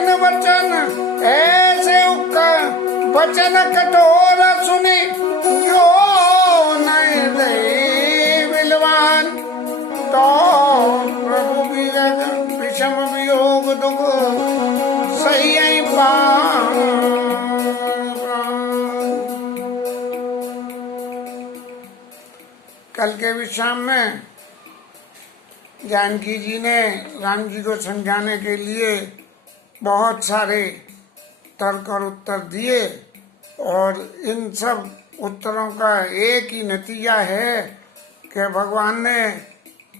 कठिन वचन ऐसे वचन कठोर सुनी जो नहीं दे विलवान तो प्रभु विषम वियोग दुख सही कल के विश्राम में जानकी जी ने राम जी को समझाने के लिए बहुत सारे तर्क और उत्तर दिए और इन सब उत्तरों का एक ही नतीजा है कि भगवान ने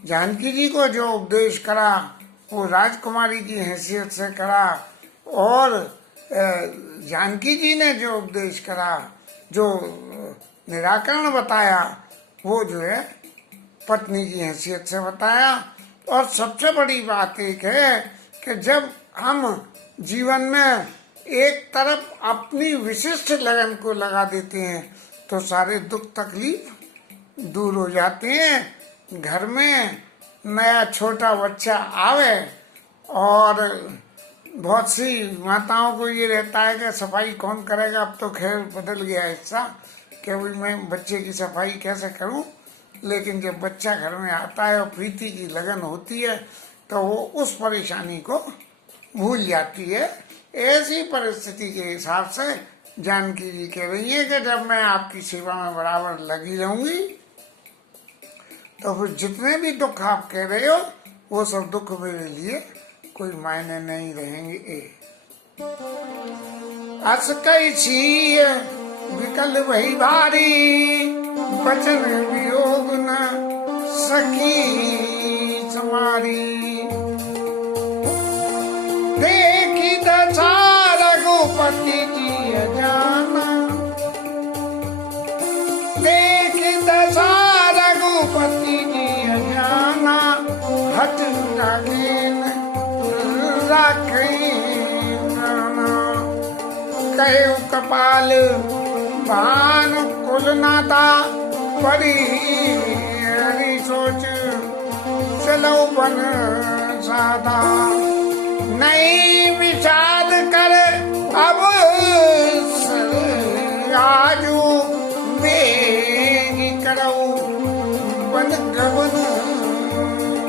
जानकी जी को जो उपदेश करा वो राजकुमारी की हैसियत से करा और जानकी जी ने जो उपदेश करा जो निराकरण बताया वो जो है पत्नी की हैसियत से बताया। और सबसे बड़ी बात एक है कि जब हम जीवन में एक तरफ अपनी विशिष्ट लगन को लगा देते हैं तो सारे दुख तकलीफ दूर हो जाते हैं। घर में नया छोटा बच्चा आवे और बहुत सी माताओं को ये रहता है कि सफाई कौन करेगा। अब तो खैर बदल गया ऐसा कि भाई मैं बच्चे की सफाई कैसे करूं, लेकिन जब बच्चा घर में आता है और प्रीति की लगन होती है तो वो उस परेशानी को भूल जाती है। ऐसी परिस्थिति के हिसाब से जानकी जी कह रही है कि जब मैं आपकी सेवा में बराबर लगी रहूंगी तो फिर जितने भी दुख आप कह रहे हो वो सब दुख मेरे लिए कोई मायने नहीं रहेंगे। अस कैसी विकल वही भारी वचन वियोग न सकी समारी देखी दशा रघुपति जी अजाना देखी दशा रघुपति जी अजाना हट लागेन राखें कहे कपाल भान कुल नाता परी हरी सोच चलो बन सादा नहीं विषाद कर अब आजू बेगी करो बन गवन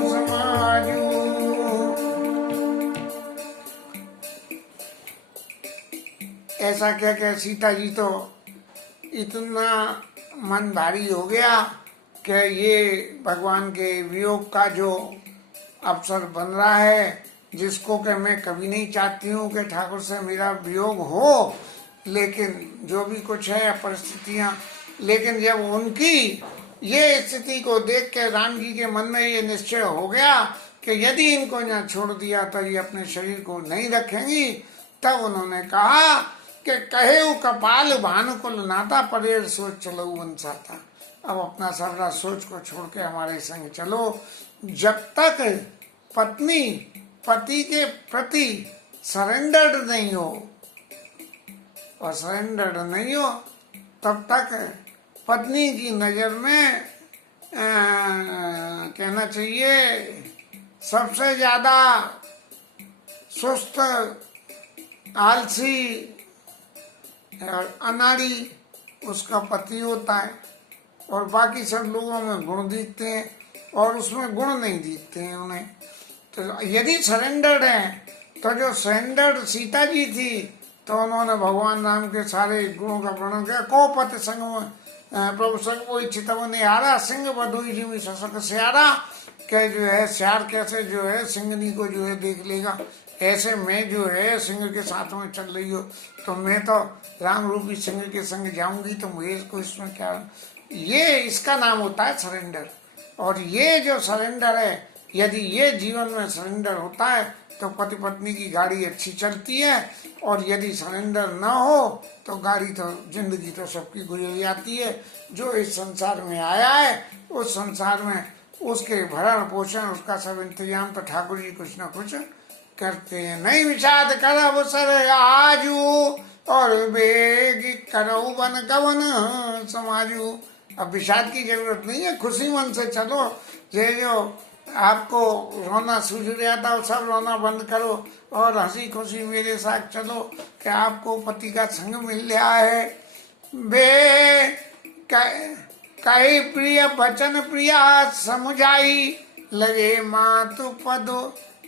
समाजू। ऐसा क्या क्या सीता जी तो इतना मन भारी हो गया कि ये भगवान के वियोग का जो अवसर बन रहा है जिसको कि मैं कभी नहीं चाहती हूँ कि ठाकुर से मेरा वियोग हो, लेकिन जो भी कुछ है परिस्थितियाँ, लेकिन जब उनकी ये स्थिति को देख के राम जी के मन में ये निश्चय हो गया कि यदि इनको यहाँ छोड़ दिया तो ये अपने शरीर को नहीं रखेंगी, तब उन्होंने कहा कि कहे कपाल भानुकुल नाता परेर सोच चलो वंशाता। अब अपना सारा सोच को छोड़ के हमारे संग चलो। जब तक पत्नी पति के प्रति सरेंडर्ड नहीं हो और सरेंडर्ड नहीं हो तब तक पत्नी की नजर में कहना चाहिए सबसे ज्यादा सुस्त आलसी और अनाड़ी उसका पति होता है और बाकी सब लोगों में गुण दिखते हैं और उसमें गुण नहीं दिखते हैं उन्हें। तो यदि सरेंडर्ड है तो जो सरेंडर्ड सीता जी थी तो उन्होंने भगवान राम के सारे गुणों का वर्णन किया। को पति संग प्रभु संग वो चितव ने आरा सिंह बधुई जी में ससक स्यारा के जो है श्यार कैसे जो है सिंगनी को जो है देख लेगा, ऐसे मैं जो है सिंह के साथ में चल रही हो तो मैं तो राम रूपी सिंह के संग जाऊंगी तो मुझे को इसमें क्या। ये इसका नाम होता है सरेंडर। और ये जो सरेंडर है यदि ये जीवन में सरेंडर होता है तो पति पत्नी की गाड़ी अच्छी चलती है और यदि सरेंडर न हो तो गाड़ी तो जिंदगी तो सबकी गुजर जाती है। जो इस संसार में आया है उस संसार में उसके भरण पोषण उसका सब इंतजाम तो ठाकुर जी कुछ न कुछ करते हैं। नहीं विषाद कर अवसर आजू और बेग करो बन गवन समाजू। अब विषाद की जरूरत नहीं है, खुशी मन से चलो। ये जो आपको रोना सूझ रहा था वो सब रोना बंद करो और हंसी खुशी मेरे साथ चलो कि आपको पति का संग मिल रहा है। बे कहे प्रिय वचन प्रिया समुझाई, लगे मातु पद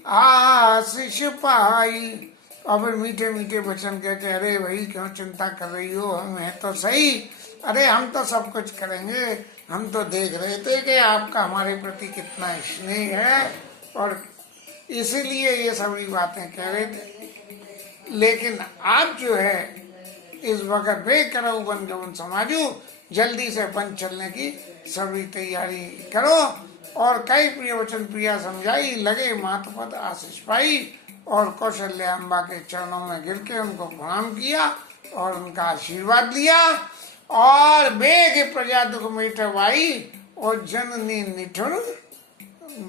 आशीष पाई। और फिर मीठे मीठे वचन कहते, अरे भाई क्यों चिंता कर रही हो, हम हैं तो सही, अरे हम तो सब कुछ करेंगे, हम तो देख रहे थे कि आपका हमारे प्रति कितना स्नेह है और इसीलिए ये सभी बातें कह रहे थे। लेकिन आप जो है इस वक्त बेकरो बन गवन समाजू, जल्दी से बन चलने की सभी तैयारी करो। और कई प्रिय वचन प्रिया समझाई, लगे मातपद आशीष पाई। और कौशल्या अम्बा के चरणों में गिर के उनको प्रणाम किया और उनका आशीर्वाद लिया। और बेग प्रजा दुख मिटवाई, और जननी निठुर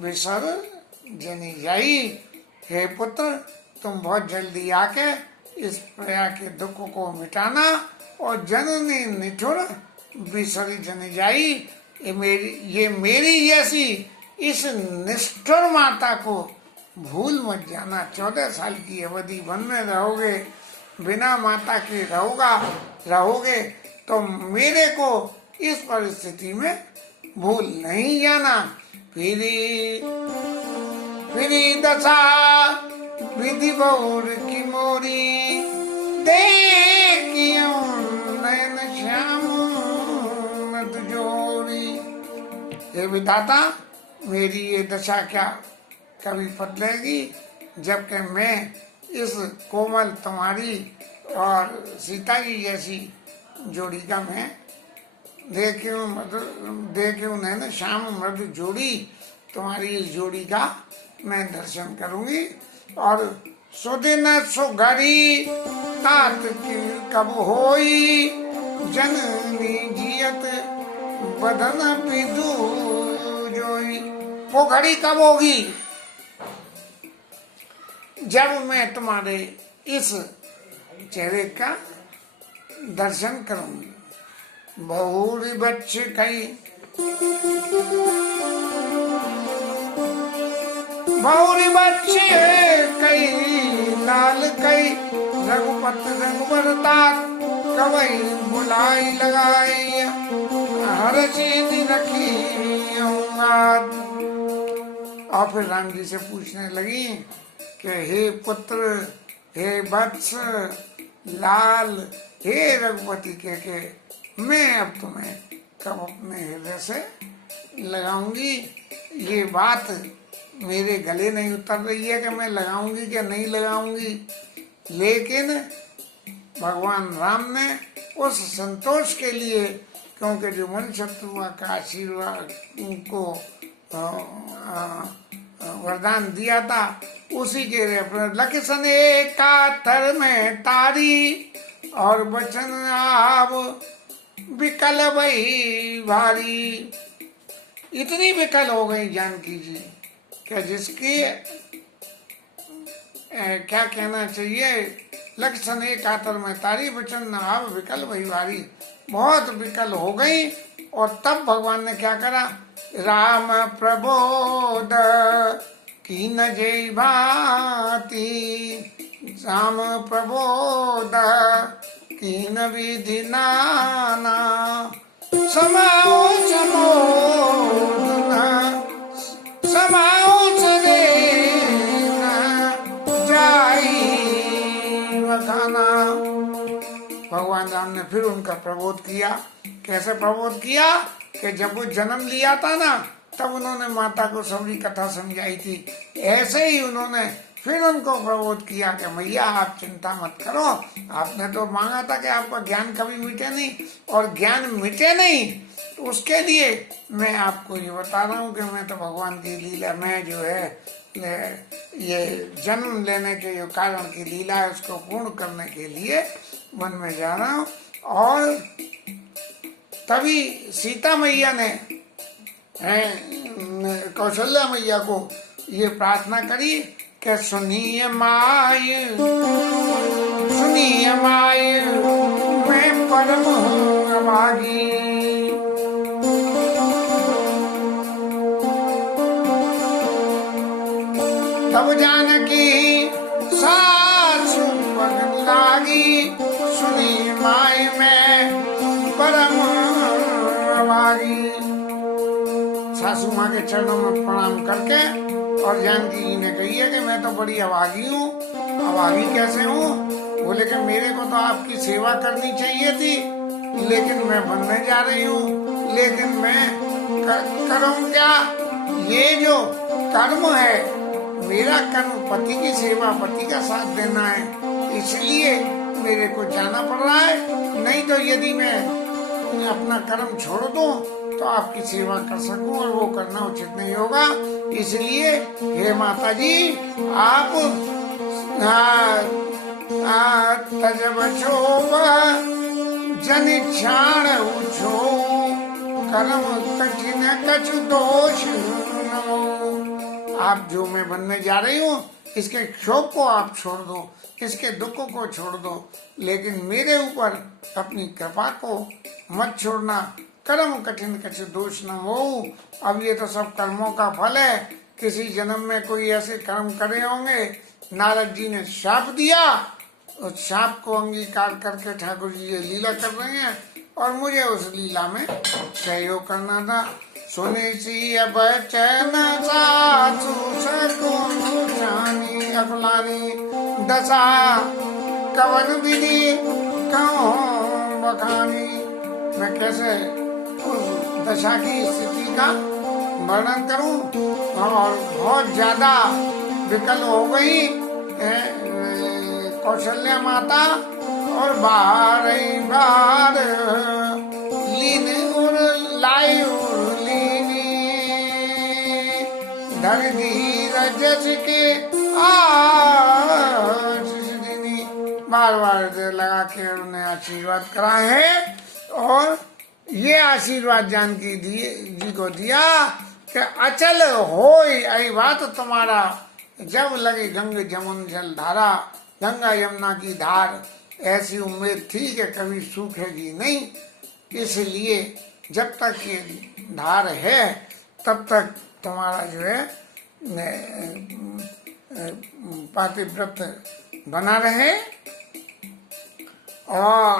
विसर जनी जाई। हे पुत्र, तुम बहुत जल्दी आके इस प्रजा के दुख को मिटाना, और जननी निठुर विसर जनी जाई। ये मेरी जैसी इस निष्ठुर माता को भूल मत जाना। 14 साल की अवधि वन में रहोगे, बिना माता के रहोगे तो मेरे को इस परिस्थिति में भूल नहीं जाना। फिरी दशा विधि बहुर की मोरी, देखियो नयन श्याम मत जोड़ी। हे विधाता, मेरी ये दशा क्या कभी बदलेगी, जबकि मैं इस कोमल तुम्हारी और सीता जी जैसी जोड़ी का मैं देखूं नैन श्याम मृदु जोड़ी, तुम्हारी इस जोड़ी का मैं दर्शन करूंगी। और सुदिन सुघड़ी तात की कब होई, जननी जियत बदन पिदू जोई। वो घड़ी कब होगी जब मैं तुम्हारे इस चेहरे का दर्शन करूंगी। बहुरी बच्चे कई लाल कई, रघुपत रघुबर तात कवई बुलाई लगाई, हर चीज रखी। और फिर राम जी से पूछने लगी कि हे पुत्र, हे वत्स, लाल, हे रघुपति के मैं अब तुम्हें कब अपने हृदय से लगाऊंगी। ये बात मेरे गले नहीं उतर रही है कि मैं लगाऊंगी कि नहीं लगाऊंगी, लेकिन भगवान राम ने उस संतोष के लिए, क्योंकि जो मन शत्रुआ का आशीर्वाद उनको वरदान दिया था, उसी के लक्षण का थर में तारी, और बचन आप विकल वही भारी। इतनी विकल हो गई जानकी जी क्या जिसकी क्या कहना चाहिए, लक्षण एक आतर में तारी, बचन आप विकल वही भारी। बहुत विकल हो गई। और तब भगवान ने क्या करा, राम प्रबोध की न जय भांति, राम प्रबोध की न विधि नाना, समाओ समोदना, समाओ जाई वखाना। भगवान राम ने फिर उनका प्रबोध किया। कैसे प्रबोध किया कि जब वो जन्म लिया था ना, तब उन्होंने माता को सबरी कथा समझाई थी। ऐसे ही उन्होंने फिर उनको प्रबोध किया कि मैया आप चिंता मत करो, आपने तो मांगा था कि आपका ज्ञान कभी मिटे नहीं, और ज्ञान मिटे नहीं तो उसके लिए मैं आपको ये बता रहा हूँ कि मैं तो भगवान की लीला में जो है ये जन्म लेने के जो कारण की लीला है उसको पूर्ण करने के लिए वन में जा रहा हूँ। और तभी सीता मैया ने कौशल्या मैया को ये प्रार्थना करी कि सुनिए माय मैं परम हूँ अभागी। सासू माँ के चरणों में प्रणाम करके और जानकी जी ने कही है कि मैं तो बड़ी अभागी हूँ। अभागी कैसे हूँ? बोले कि मेरे को तो आपकी सेवा करनी चाहिए थी, लेकिन मैं बनने जा रही हूँ, लेकिन मैं करूँ क्या? ये जो कर्म है, मेरा कर्म पति की सेवा, पति का साथ देना है, इसलिए मेरे को जाना पड़ रहा है। नहीं तो यदि मैं अपना कर्म छोड़ दूं तो आपकी सेवा कर सकूं, और वो करना उचित नहीं होगा। इसलिए हे माता जी, आप तजब जन क्षाण उछो, कर्म कठिन कछु दोष नमो। आप जो मैं बनने जा रही हूँ, इसके क्षोभ को आप छोड़ दो, इसके दुख को छोड़ दो, लेकिन मेरे ऊपर अपनी कृपा को मत छोड़ना। कर्म कठिन कछु दोष न हो। अब ये तो सब कर्मों का फल है। किसी जन्म में कोई ऐसे कर्म करे होंगे, नारद जी ने शाप दिया, उस शाप को अंगीकार करके ठाकुर जी ये लीला कर रहे हैं, और मुझे उस लीला में सहयोग करना था। सुने सी बचन सासु सकुन जानी अकुलानी, दशा कवन विधि कहूँ बखानी। मैं कैसे उस दशा की स्थिति का वर्णन करूं, और बहुत ज्यादा विकल हो गई कौशल्या माता, और बार बार लीन उर लाई उर लीनी, धर धीरज के बार बार लगा के उन्हें आशीर्वाद करा है। और ये आशीर्वाद जानकी जी को दिया कि अचल होय आई बात तुम्हारा, जब लगे गंग जमुन जल धारा, गंगा यमुना की धार। ऐसी उम्मीद थी कि कभी सूखेगी नहीं, इसलिए जब तक ये धार है तब तक तुम्हारा जो है पातिव्रत बना रहे। और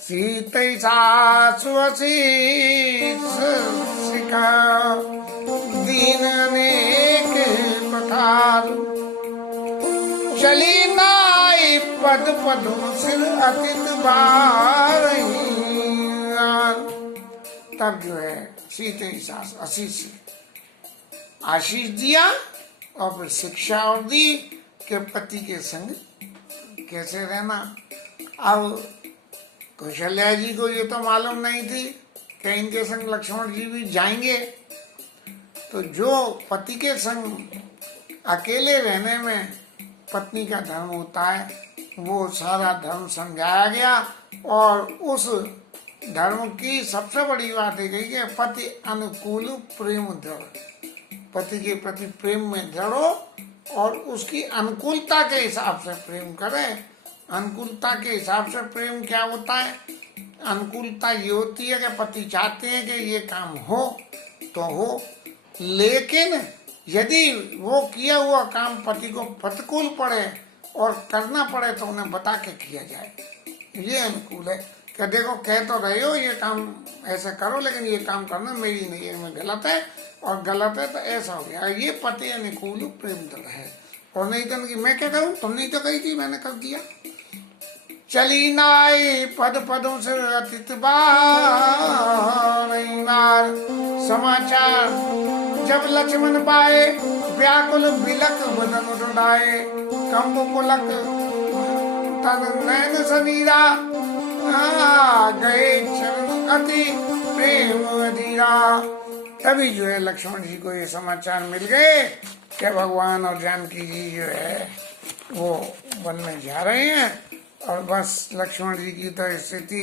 सीतै सासु शिखा दीन अनेक पठार, चली नाई पद पदु सिर अतित बार। तब जो है सीतै सास आशीष दिया, और फिर शिक्षा और दी कि पति के संग कैसे रहना। अब कौशल्या जी को ये तो मालूम नहीं थी कि इनके संग लक्ष्मण जी भी जाएंगे, तो जो पति के संग अकेले रहने में पत्नी का धर्म होता है, वो सारा धर्म समझाया गया। और उस धर्म की सबसे बड़ी बात है कि पति अनुकूल प्रेम दृढ़, पति के प्रति प्रेम में दृढ़ हो, और उसकी अनुकूलता के हिसाब से प्रेम करें। अनुकूलता के हिसाब से प्रेम क्या होता है? अनुकूलता ये होती है कि पति चाहते हैं कि ये काम हो तो हो, लेकिन यदि वो किया हुआ काम पति को प्रतिकूल पड़े और करना पड़े तो उन्हें बता के किया जाए। ये अनुकूल है कि देखो कह तो रहे हो ये काम ऐसा करो, लेकिन ये काम करना मेरी नहीं में गलत है, और गलत है तो ऐसा हो गया। ये पति अनुकूल प्रेम दल है। और नहीं तो कि मैं क्या करूं, तुमने तो कही थी मैंने कर दिया। चली नाई पद पदों से अतित बार, समाचार जब लक्ष्मण पाए, व्याकुल बिलक बदन उड़ाए, कंब पुलक तन नैन समीरा, गए चरण अति प्रेम अधीरा। तभी जो है लक्ष्मण जी को ये समाचार मिल गए कि भगवान और जानकी जी जो है वो बनने जा रहे हैं। और बस लक्ष्मण जी की तो स्थिति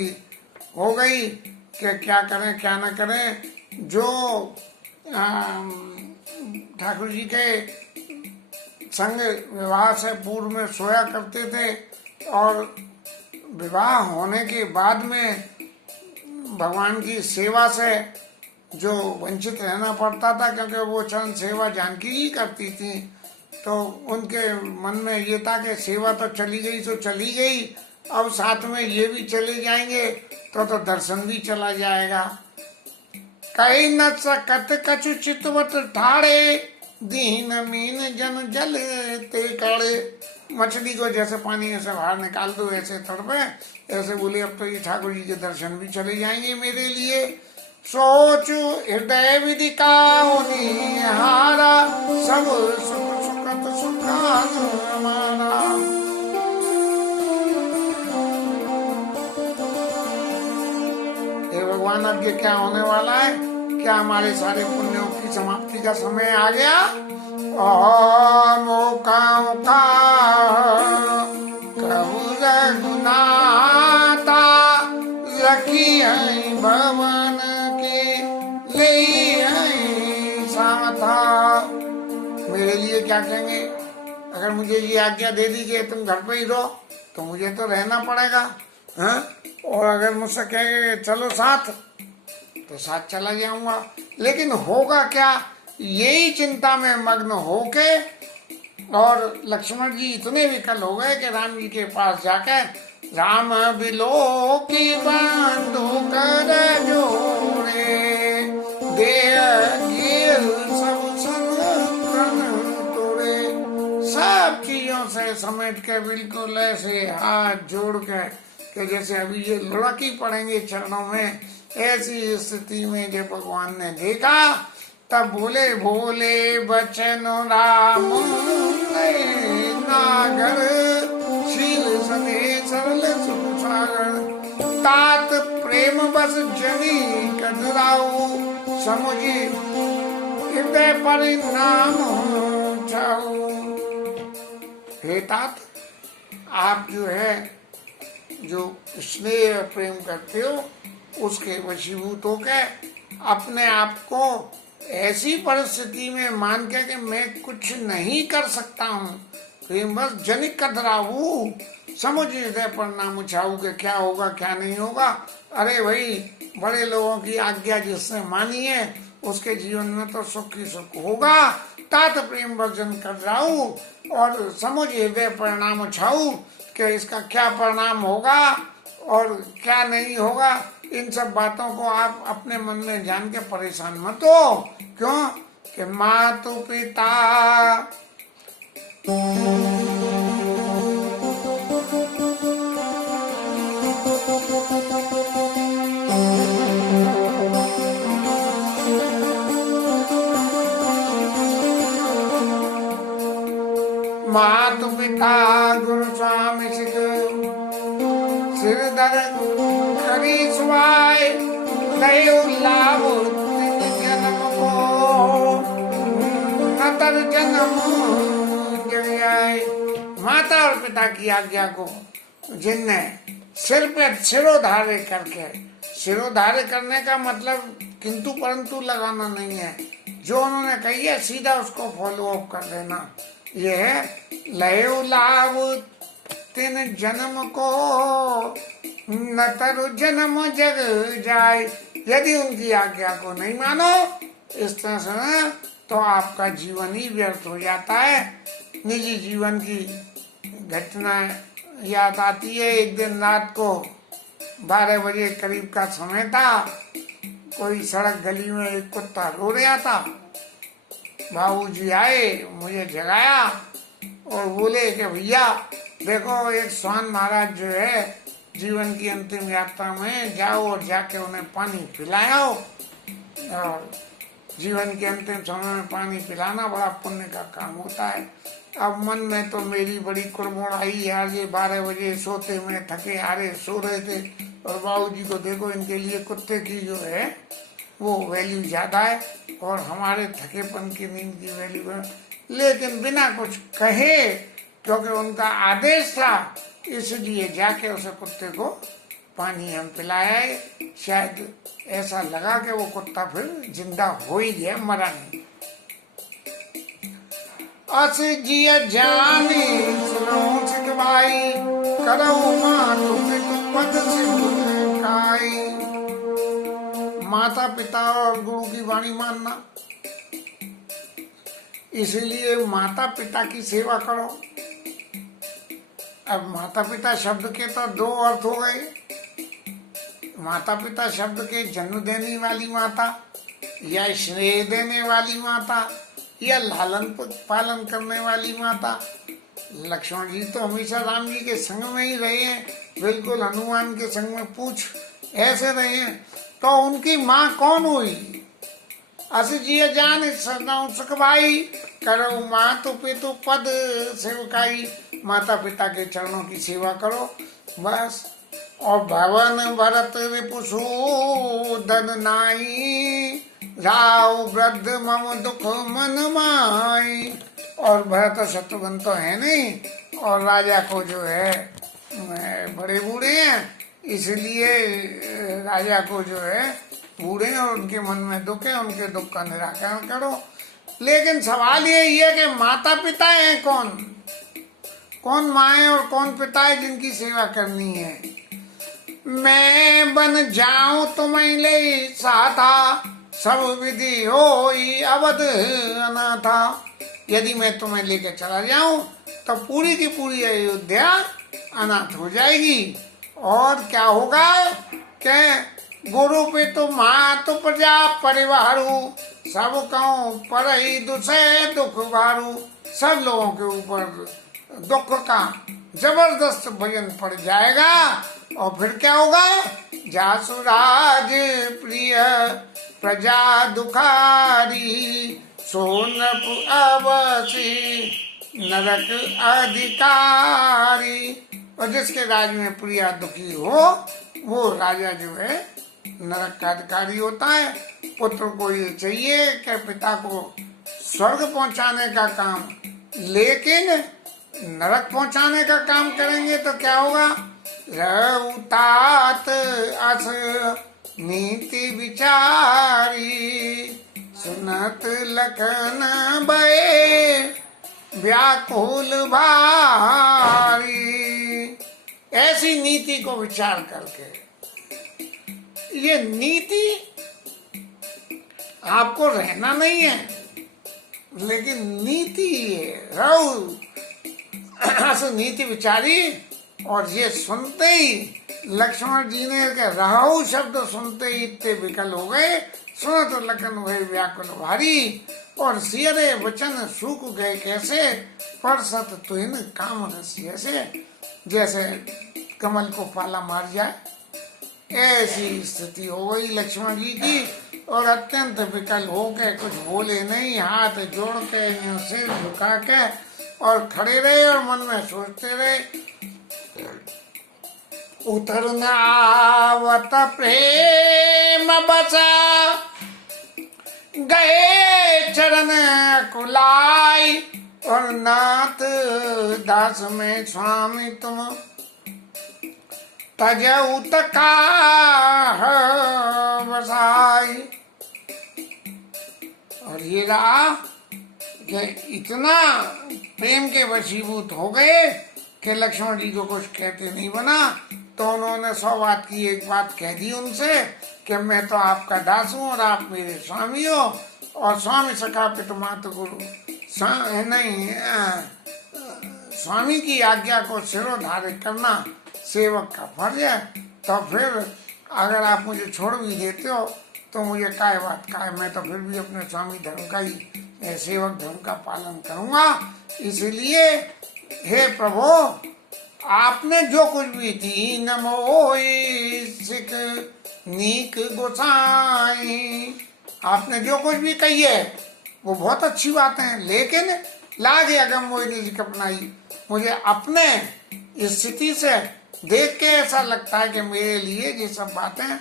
हो गई कि क्या करें क्या न करें। जो ठाकुर जी के संग विवाह से पूर्व में सोया करते थे, और विवाह होने के बाद में भगवान की सेवा से जो वंचित रहना पड़ता था, क्योंकि वो चरण सेवा जानकी ही करती थी, तो उनके मन में ये था कि सेवा तो चली गई तो चली गई, अब साथ में ये भी चले जाएंगे तो दर्शन भी चला जाएगा। कही न सकत कछु चितवत ठाड़े, दीन मीन जन जल ते काड़े। मछली को जैसे पानी में से बाहर निकाल दो ऐसे तड़पे, ऐसे बोले अब तो ये ठाकुर जी के दर्शन भी चले जाएंगे मेरे लिए। सोचू हृदय विधि का हारा, सब सुख सुखत सुखान हमारा। हे भगवान, अब ये क्या होने वाला है? क्या हमारे सारे पुण्यों की समाप्ति का समय आ गया? मौका मौका कहु रघुनाथा, रखी है भवन के ले साथा। मेरे लिए क्या कहेंगे? अगर मुझे ये आज्ञा दे दी कि तुम घर पे ही रहो, तो मुझे तो रहना पड़ेगा, हाँ? और अगर मुझसे कहेंगे चलो साथ, तो साथ चला जाऊंगा। लेकिन होगा क्या? यही चिंता में मग्न होके, और लक्ष्मण जी इतने विकल हो गए कि राम जी के पास जाकर राम बिलो की बंधु कर जोड़े, दे सब सन तोड़े। सब चीजों से समेट के बिल्कुल ऐसे हाथ जोड़ के कि जैसे अभी ये लुढ़क ही पड़ेंगे चरणों में। ऐसी स्थिति में जब भगवान ने देखा, तब बोले भोले बचन राम नागर, शील सने सरल सुख सागर। तात प्रेम बस जनी कदराऊ, समुझी हृदय परिणाम चाऊ। हे तात, आप जो है जो स्नेह प्रेम करते हो, उसके वशीभूत होके अपने आप को ऐसी परिस्थिति में मान के कि मैं कुछ नहीं कर सकता हूँ, प्रेम बस जनिक कतराऊ, समझ हृदय पर नाम उछाऊ के क्या होगा क्या नहीं होगा। अरे भाई, बड़े लोगों की आज्ञा जिसने मानी है उसके जीवन में तो सुख ही सुख होगा। तात प्रेम वर्जन कर राऊ, और समझ हृदय परिणाम उछाऊ कि इसका क्या परिणाम होगा और क्या नहीं होगा। इन सब बातों को आप अपने मन में जान के परेशान मत हो। क्यों? कि मातु पिता मातु पिता गुरु स्वामी सिख, सिरधर हरि सुवाय, दयो लाभ जन्म को नतर जन्म जग जाए। माता और पिता की आज्ञा को जिनने सिर पे सिरोधार्य करके, सिरोधार्य करने का मतलब किंतु परंतु लगाना नहीं है, जो उन्होंने कही है सीधा उसको फॉलो अप कर देना। ये है लयो लाभ तिन जन्म को, न तरु जन्म जग जाए। यदि उनकी आज्ञा को नहीं मानो इस तरह से, तो आपका जीवन ही व्यर्थ हो जाता है। निजी जीवन की घटना याद आती है। एक दिन रात को 12 बजे करीब का समय था, कोई सड़क गली में एक कुत्ता रो रहा था। बाबूजी आए, मुझे जगाया और बोले कि भैया देखो, एक स्वान महाराज जो है जीवन की अंतिम यात्रा में, जाओ और जाके उन्हें पानी पिलाओ। और जीवन के अंतिम समय में पानी पिलाना बड़ा पुण्य का काम होता है। अब मन में तो मेरी बड़ी कुड़मुड़ आई, यार ये 12 बजे सोते में थके हारे सो रहे थे, और बाबूजी को देखो, इनके लिए कुत्ते की जो है वो वैल्यू ज्यादा है और हमारे थकेपन की नींद की वैल्यू है। लेकिन बिना कुछ कहे, क्योंकि उनका आदेश था, इसलिए जाके उसे कुत्ते को पानी हम पिलाया है। शायद ऐसा लगा कि वो कुत्ता फिर जिंदा हो ही गया, मरा नहीं। अस जिया जाने सुनो सिखवाई, करो मातु पितु पद सिखाई। माता पिता और गुरु की वाणी मानना, इसलिए माता पिता की सेवा करो। अब माता पिता शब्द के तो 2 अर्थ हो गए। माता पिता शब्द के जन्म देने वाली माता, या स्नेह देने वाली माता या लालन पालन करने वाली माता। लक्ष्मण जी तो हमेशा राम जी के संग में ही रहे हैं, बिल्कुल हनुमान के संग में पूछ ऐसे रहे हैं। तो उनकी माँ कौन हुई? अस जिय जान सरनाऊ सुख भाई, करो माँ तो पितु पद सेवकाई। माता पिता के चरणों की सेवा करो बस। और भवन भरत रिपुसूदन नाई, राव वृद्ध मम दुख मन माई। और भरत शत्रुघ्न तो है नहीं, और राजा को जो है बड़े बूढ़े हैं, इसलिए राजा को जो है बूढ़े और उनके मन में दुख है, उनके दुख का निराकरण करो। लेकिन सवाल ये है कि माता पिता हैं कौन? कौन माँ है और कौन पिता है जिनकी सेवा करनी है? मैं बन जाऊं तुम्हें ले साथा, सब विधि होई अवध अनाथा। यदि मैं तुम्हें लेकर चला जाऊं तो पूरी की पूरी अयोध्या अनाथ हो जाएगी। और क्या होगा कि गुरु पे तो माँ तो प्रजा परिवारू, सब कहूँ पर ही दुसे दुख भारू। सब लोगों के ऊपर दुख का जबरदस्त भजन पड़ जाएगा। और फिर क्या होगा? जासुराज प्रिय प्रजा दुखारी, सोनप अवसी नरक अधिकारी। और जिसके राज में प्रिया दुखी हो वो राजा जो है नरक का अधिकारी होता है। पुत्र को ये चाहिए कि पिता को स्वर्ग पहुंचाने का काम, लेकिन नरक पहुंचाने का काम करेंगे तो क्या होगा? रउतात अस नीति विचारी, सुनत लखन भये व्याकुल भारी। ऐसी नीति को विचार करके, ये नीति आपको रहना नहीं है, लेकिन नीति है रऊ नीति विचारी। और ये सुनते ही लक्ष्मण जी ने रहु शब्द सुनते ही इतने विकल हो गए, सुनो तो लखन भय व्याकुल भारी। और सियरे वचन सूख गए कैसे, परसत तुहिन काम रसी ऐसे। जैसे कमल को पाला मार जाए, ऐसी स्थिति हो गई लक्ष्मण जी की। और अत्यंत विकल हो के कुछ बोले नहीं, हाथ जोड़ के सिर झुका के और खड़े रहे और मन में सोचते रहे। उतर न आवत प्रेम बसा, गए चरण कुलाई। और नाथ दास में स्वामी तुम, तजऊ तका बसाई। और ये रहा कि इतना प्रेम के वशीभूत हो गए कि लक्ष्मण जी को कुछ कहते नहीं बना। तो उन्होंने 100 बात की एक बात कह दी उनसे कि मैं तो आपका दास हूँ और आप मेरे स्वामी हो। और स्वामी सखा पिता मातु गुरु नहीं, स्वामी की आज्ञा को सिरोधार्य करना सेवक का फर्ज है। तो फिर अगर आप मुझे छोड़ भी देते हो तो मुझे काय बात का है, मैं तो फिर भी अपने स्वामी धर्म का ही, सेवक धर्म का पालन करूंगा। इसलिए हे प्रभु, आपने जो कुछ भी थी नमो सिख नीक गोसाई, आपने जो कुछ भी कही है वो बहुत अच्छी बात है, लेकिन लागे अगम मोहिनी कपनाई। मुझे अपने स्थिति से देख के ऐसा लगता है कि मेरे लिए ये सब बातें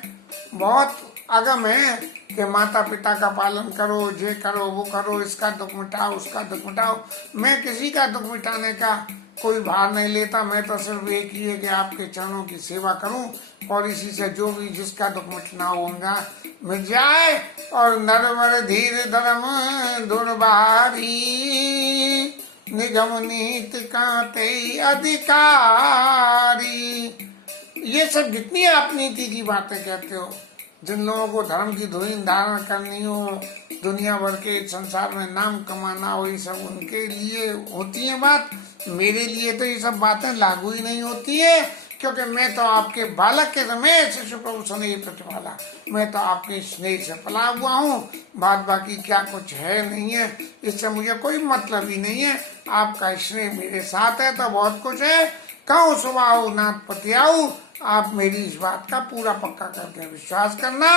बहुत अगम है कि माता पिता का पालन करो, ये करो, वो करो, इसका दुख मिटाओ, उसका दुख मिटाओ। मैं किसी का दुख मिटाने का कोई भार नहीं लेता। मैं तो सिर्फ एक ही है कि आपके चरणों की सेवा करूं और इसी से जो भी जिसका दुख मिटना होगा मिट जाए। और नरवर धीर धर्म दुर्बारी, निगम नीत कांते अधिकारी। ये सब जितनी आप नीति की बातें कहते हो, जिन लोगों को धर्म की धुन धारण करनी हो, दुनिया भर के संसार में नाम कमाना हो, ये सब उनके लिए होती है बात। मेरे लिए तो ये सब बातें लागू ही नहीं होती है। क्योंकि मैं तो आपके बालक के समय शिशु प्रभु स्नेह प्रतिपाला, मैं तो आपके स्नेह से पला हुआ हूँ, बात बाकी क्या कुछ है नहीं है, इससे मुझे कोई मतलब ही नहीं है। आपका स्नेह मेरे साथ है तो बहुत कुछ है। कहूँ सुबह आओ नाथ पति आओ, आप मेरी इस बात का पूरा पक्का करके विश्वास करना।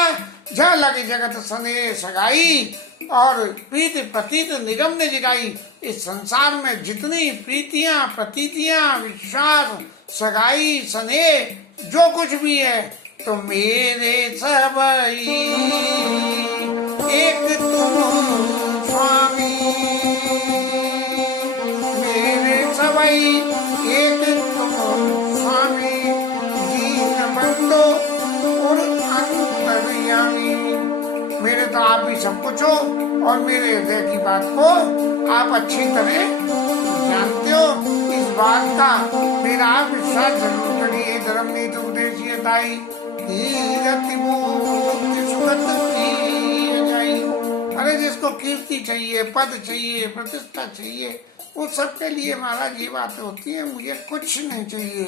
जहाँ लगे जगत स्नेह सगाई और प्रीति प्रतीत निगम ने जगाई। इस संसार में जितनी प्रीतियां प्रतीतियां विश्वास सगाई स्नेह जो कुछ भी है, तो मेरे सबई एक तुम स्वामी, मेरे सबई एक तुम स्वामी, दीन बंधु और अंतर्यामी। मेरे तो आप ही सब कुछ हो और मेरे हृदय की बात को आप अच्छी तरह जानते हो। इस बात का मेरा आप विश्वास जरूर करिए। धर्म नीति उपदेश ताई अरे जिसको कीर्ति चाहिए, पद चाहिए, प्रतिष्ठा चाहिए, वो सबके लिए महाराज ये बात होती है। मुझे कुछ नहीं चाहिए।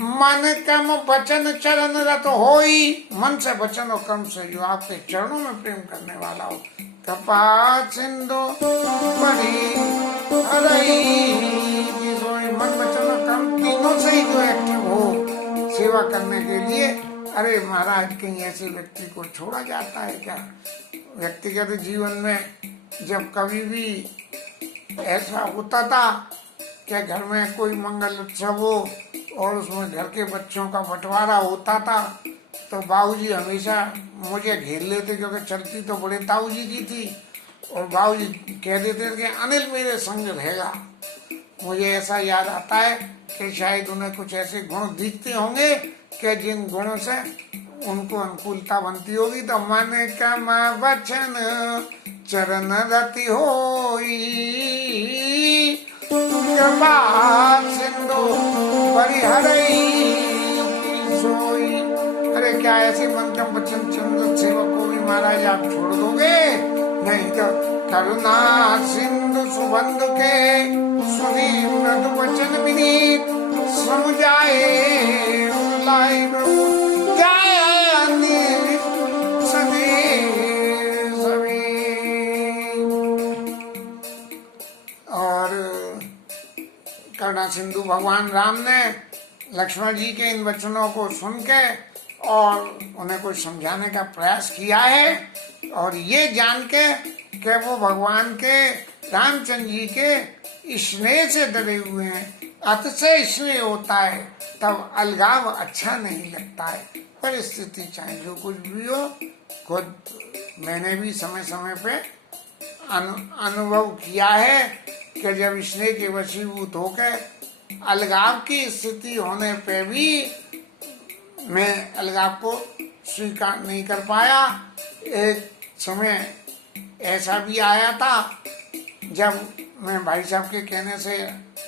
मन कम वचन चरण रत होई, मन से वचन और कर्म से जो आपके चरणों में प्रेम करने वाला हो। कृपा सिंधु बड़ी हरई, मन वचन और कर्म तीनों से ही जो एक्टिव हो सेवा करने के लिए। अरे महाराज कहीं ऐसे व्यक्ति को छोड़ा जाता है क्या? व्यक्तिगत जीवन में जब कभी भी ऐसा होता था कि घर में कोई मंगल उत्सव हो और उसमें घर के बच्चों का बंटवारा होता था, तो बाबूजी हमेशा मुझे घेर लेते, क्योंकि चलती तो बड़े ताऊजी की थी। और बाबूजी कह देते थे कि अनिल मेरे संग रहेगा। मुझे ऐसा याद आता है कि शायद उन्हें कुछ ऐसे गुण दिखते होंगे कि जिन गुणों से उनको अनुकूलता बनती होगी। तो मन कम वचन चरण रति होई, कृपा सिंधु परिहरई सोई। अरे क्या ऐसे मन कम वचन चंद्र सेवक को भी महाराज आप छोड़ दोगे? नहीं तो करुणा सिंधु सुबंधु के सुनी मृदु वचन विनीत समुझाए लाई करुणा सिंधु भगवान राम ने लक्ष्मण जी के इन वचनों को सुन के और उन्हें कुछ समझाने का प्रयास किया है। और ये जान के कि वो भगवान के रामचंद्र जी के स्नेह से डरे हुए हैं। अतिशय स्नेह होता है तब अलगाव अच्छा नहीं लगता है। परिस्थिति चाहे जो कुछ भी हो, खुद मैंने भी समय समय पे अनुभव किया है कि जब स्नेह के वशीभूत होकर अलगाव की स्थिति होने पे भी मैं अलगाव को स्वीकार नहीं कर पाया। एक समय ऐसा भी आया था जब मैं भाई साहब के कहने से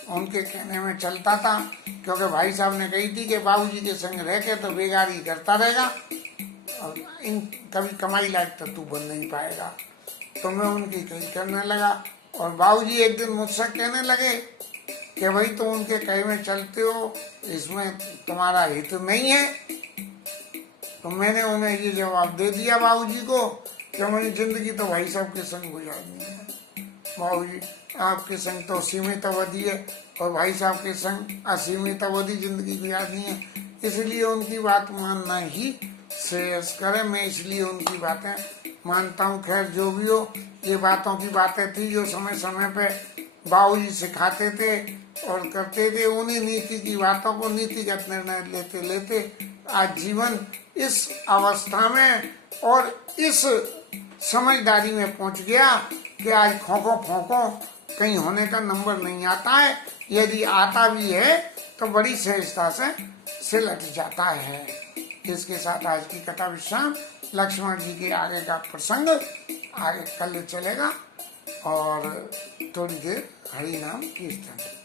उनके कहने में चलता था, क्योंकि भाई साहब ने कही थी कि बाबूजी के संग रह के तो बेगारी करता रहेगा और इन कभी कमाई लायक तो तू बन नहीं पाएगा। तो मैं उनकी कही करने लगा और बाबूजी एक दिन मुझसे कहने लगे कि भाई तुम उनके कहे में चलते हो, इसमें तुम्हारा हित नहीं है। तो मैंने उन्हें ये जवाब दे दिया बाबूजी को कि मेरी जिंदगी तो भाई साहब के संग गुजारनी है। बाबूजी आपके संग तो सीमित अवधि है और भाई साहब के संग असीमित अवधि जिंदगी गुजारनी है, इसलिए उनकी बात मानना ही श्रेयस्कर है। मैं इसलिए उनकी बातें मानता हूँ। खैर जो भी हो, ये बातों की बातें थी जो समय समय पे बाबूजी सिखाते थे और करते थे। उन्हीं नीति की बातों को नीतिगत निर्णय लेते लेते आज जीवन इस अवस्था में और इस समझदारी में पहुंच गया कि आज खोखो फोंको कहीं होने का नंबर नहीं आता है। यदि आता भी है तो बड़ी सहजता से सिलट जाता है। इसके साथ आज की कथा विश्राम। लक्ष्मण जी के आगे का प्रसंग आगे कल चलेगा और थोड़ी देर हरि नाम कीर्तन।